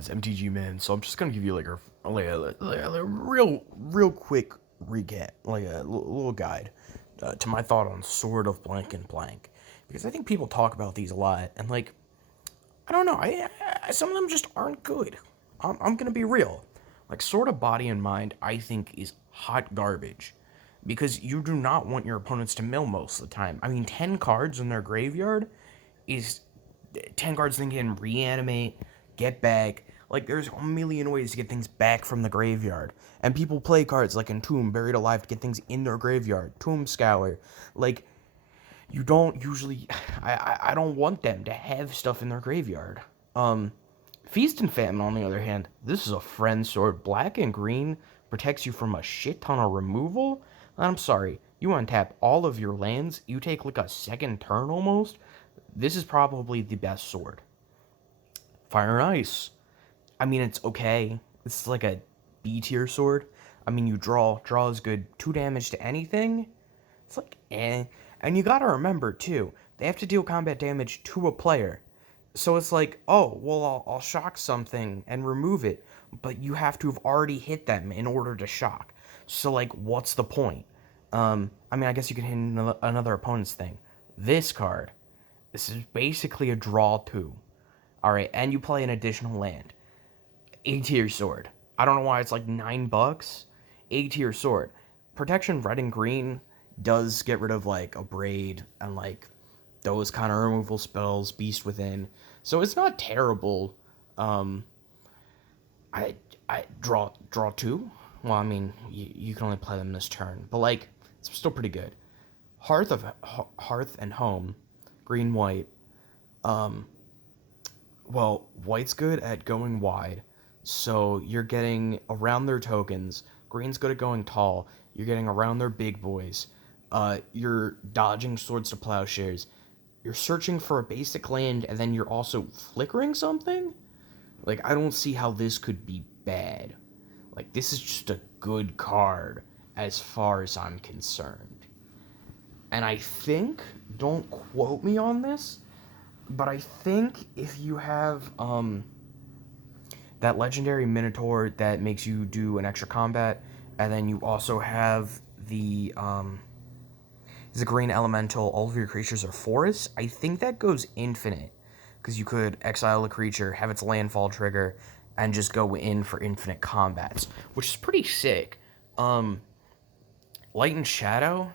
It's MTG Man, so I'm just gonna give you like a real quick recap, like a little guide to my thought on Sword of Blank and Blank, because I think people talk about these a lot, and like I don't know, some of them just aren't good. I'm gonna be real, like Sword of Body and Mind, I think is hot garbage, because you do not want your opponents to mill most of the time. I mean, 10 cards in their graveyard is 10 cards they can reanimate, get back. Like, there's a million ways to get things back from the graveyard. And people play cards like Entomb, Buried Alive, to get things in their graveyard. Tomb Scour. Like, you don't usually. I don't want them to have stuff in their graveyard. Feast and Famine, on the other hand, this is a friend sword. Black and green protects you from a shit ton of removal. I'm sorry, you untap all of your lands, you take like a second turn almost. This is probably the best sword. Fire and Ice. I mean, it's okay. It's like a B tier sword. I mean, you draw. Draw is good. 2 damage to anything. It's like eh. And you gotta remember too, they have to deal combat damage to a player. So it's like, oh, well, I'll shock something and remove it, but you have to have already hit them in order to shock. So like, what's the point? I mean, I guess you can hit another opponent's thing. This card, this is basically a draw two. All right, and you play an additional land. A tier sword. I don't know why it's like $9. A tier sword. Protection red and green does get rid of like a braid and like those kind of removal spells, Beast Within. So it's not terrible. Um, I I draw two. Well, I mean, you can only play them this turn, but like it's still pretty good. Hearth and Home, green white. Um, well, white's good at going wide, so you're getting around their tokens. Green's good at going tall. You're getting around their big boys. You're dodging swords to plowshares. You're searching for a basic land, and then you're also flickering something. Like, I don't see how this could be bad. Like, this is just a good card as far as I'm concerned. And I think, don't quote me on this, but I think if you have that legendary Minotaur that makes you do an extra combat, and then you also have the green elemental, all of your creatures are forests. I think that goes infinite, because you could exile a creature, have its landfall trigger, and just go in for infinite combats, which is pretty sick. Um, Light and Shadow,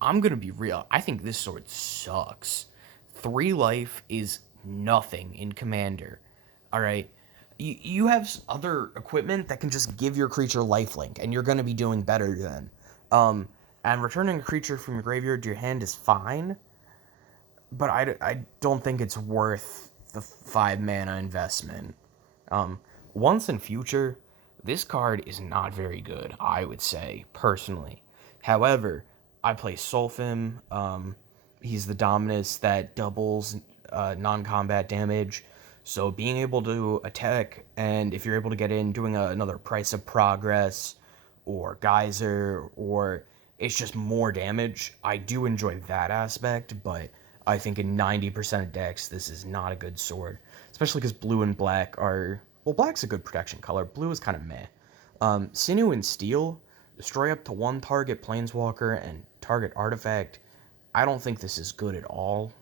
I'm gonna be real. I think this sword sucks. 3 life is nothing in Commander. All right, you have other equipment that can just give your creature lifelink, and you're gonna be doing better then. And returning a creature from your graveyard to your hand is fine, but I don't think it's worth the 5 mana investment. Once in future, this card is not very good, I would say, personally. However, I play Solfim. He's the Dominus that doubles non combat damage. So being able to attack, and if you're able to get in, doing another Price of Progress or Geyser, or it's just more damage, I do enjoy that aspect, but I think in 90% of decks, this is not a good sword. Especially because blue and black are. Well, black's a good protection color, blue is kind of meh. Sinew and Steel, destroy up to one target Planeswalker and target artifact. I don't think this is good at all.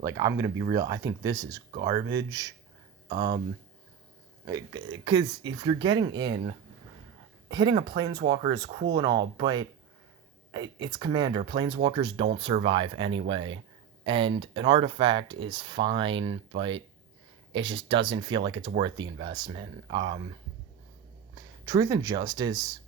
Like, I'm gonna be real, I think this is garbage. Because if you're getting in, hitting a Planeswalker is cool and all, but it's Commander. Planeswalkers don't survive anyway. And an artifact is fine, but it just doesn't feel like it's worth the investment. Truth and Justice,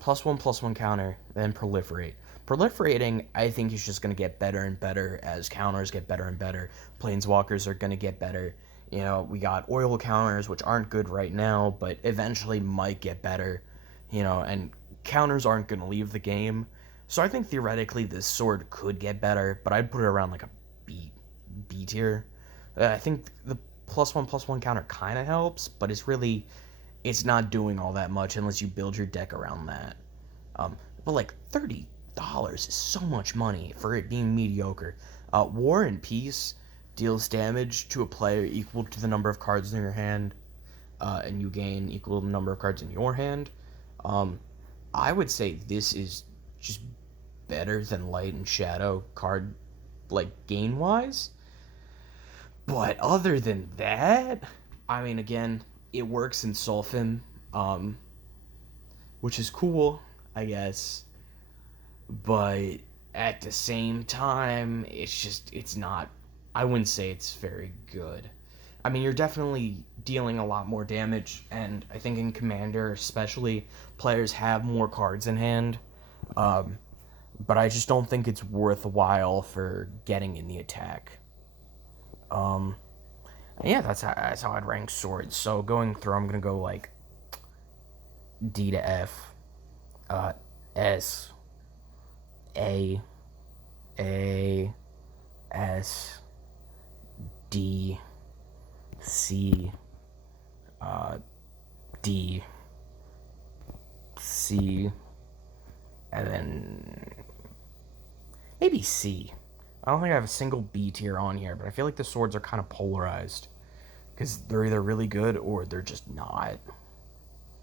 +1/+1 counter, then Proliferate. Proliferating, I think, is just going to get better and better as counters get better and better. Planeswalkers are going to get better. You know, we got oil counters, which aren't good right now, but eventually might get better. You know, and counters aren't going to leave the game. So I think theoretically this sword could get better, but I'd put it around like a B tier. I think the +1/+1 counter kind of helps, but it's not doing all that much unless you build your deck around that. But like $30 is so much money for it being mediocre. War and Peace deals damage to a player equal to the number of cards in your hand. and you gain equal number of cards in your hand. Um, I would say this is just better than Light and Shadow card, like, gain wise. But other than that, I mean, again, it works in Sulfim, um, which is cool, I guess. But at the same time, it's not, I wouldn't say it's very good. I mean, you're definitely dealing a lot more damage, and I think in Commander, especially, players have more cards in hand. Um, but I just don't think it's worthwhile for getting in the attack. Um, yeah, that's how I'd rank swords. So going through, I'm gonna go like D to F, uh, S, A, A, S, D, C, uh, D, C, and then maybe C. I don't think I have a single B tier on here, but I feel like the swords are kind of polarized because they're either really good or they're just not.